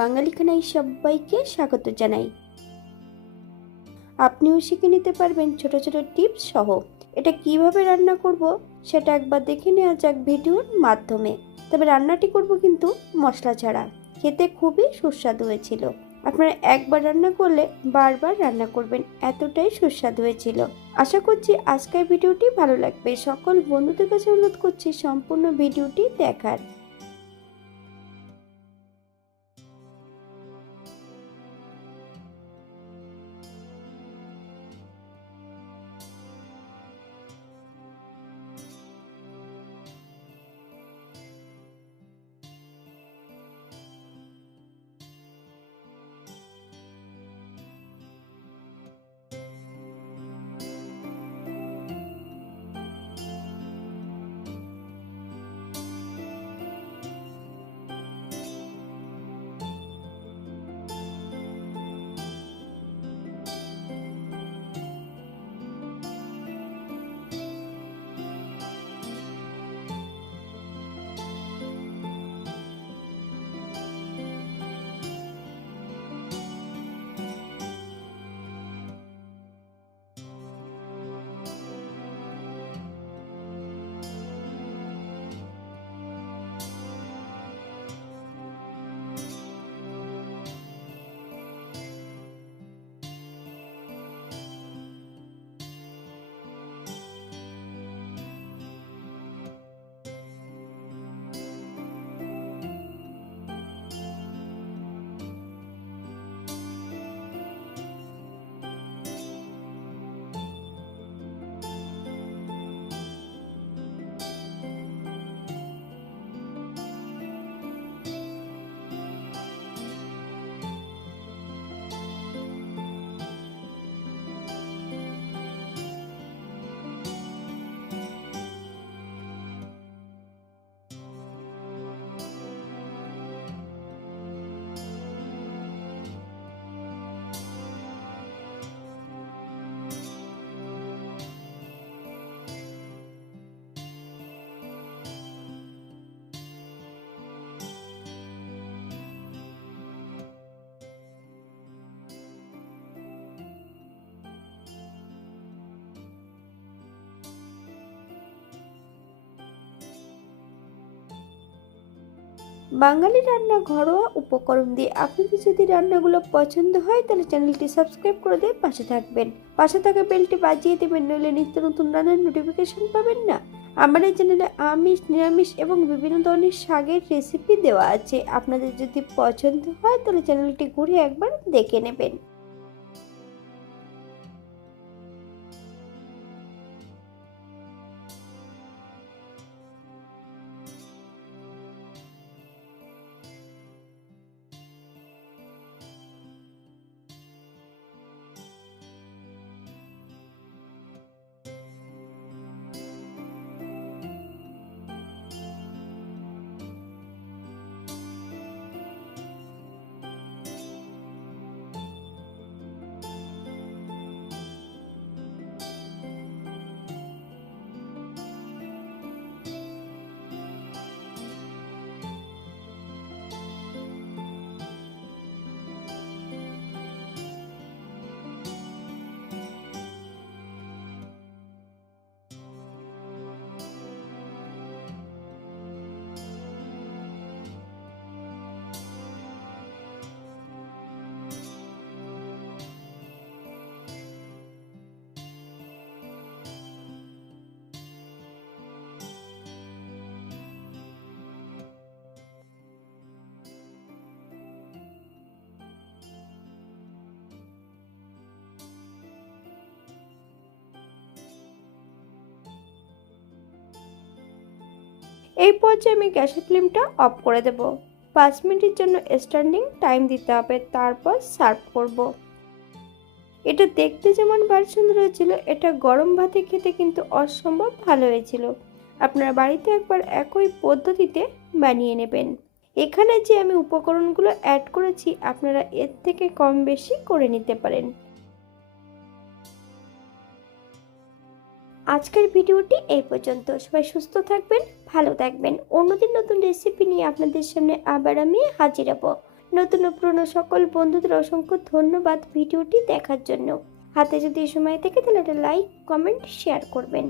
বাঙালি খানায় সবাইকে স্বাগত জানাই। আপনিও শিখে নিতে পারবেন ছোট ছোট টিপস সহ। এটা কিভাবে রান্না করব সেটা একবার দেখে নেওয়া যাক ভিডিওর মাধ্যমে। তবে রান্নাটি করব কিন্তু মশলা ছাড়া। খেতে খুবই সুস্বাদু হয়েছিল। আপনারা একবার রান্না করলে বারবার রান্না করবেন, এতটাই সুস্বাদু হয়েছিল। আশা করছি আজকের ভিডিওটি ভালো লাগবে। সকল বন্ধুদের কাছে অনুরোধ করছি সম্পূর্ণ ভিডিওটি দেখার। বাঙালি রান্না ঘরোয়া উপকরণ দিয়ে আপনাদের যদি রান্নাগুলো পছন্দ হয় তাহলে চ্যানেলটি সাবস্ক্রাইব করে দিয়ে পাশে থাকবেন। পাশে থাকা বেলটি বাজিয়ে দেবেন, নইলে নিত্য নতুন রান্নার নোটিফিকেশন পাবেন না। আমার এই চ্যানেলে আমিষ, নিরামিষ এবং বিভিন্ন ধরনের শাকের রেসিপি দেওয়া আছে। আপনাদের যদি পছন্দ হয় তাহলে চ্যানেলটি ঘুরে একবার দেখে নেবেন। এই পর্যায়ে আমি গ্যাসের ফ্লেমটা অফ করে দেব। 5 মিনিটের জন্য স্ট্যান্ডিং টাইম দিতে হবে, তারপর সার্ভ করব। এটা দেখতে যেমন ভারী সুন্দর হয়েছিল, এটা গরম ভাতে খেতে কিন্তু অসম্ভব ভালো হয়েছিল। আপনারা বাড়িতে একবার একই পদ্ধতিতে বানিয়ে নেবেন। এখানে যে আমি উপকরণগুলো অ্যাড করেছি আপনারা এর থেকে কম বেশি করে নিতে পারেন। আজকের ভিডিওটি এই পর্যন্ত। সবাই সুস্থ থাকবেন, ভালো থাকবেন। অন্যদিন নতুন রেসিপি নিয়ে আপনাদের সামনে আবার আমি হাজির হব। নতুন ও পুরনো সকল বন্ধুদের অসংখ্য ধন্যবাদ ভিডিওটি দেখার জন্য। হাতে যদি সময় থাকে তাহলে একটা লাইক, কমেন্ট, শেয়ার করবেন।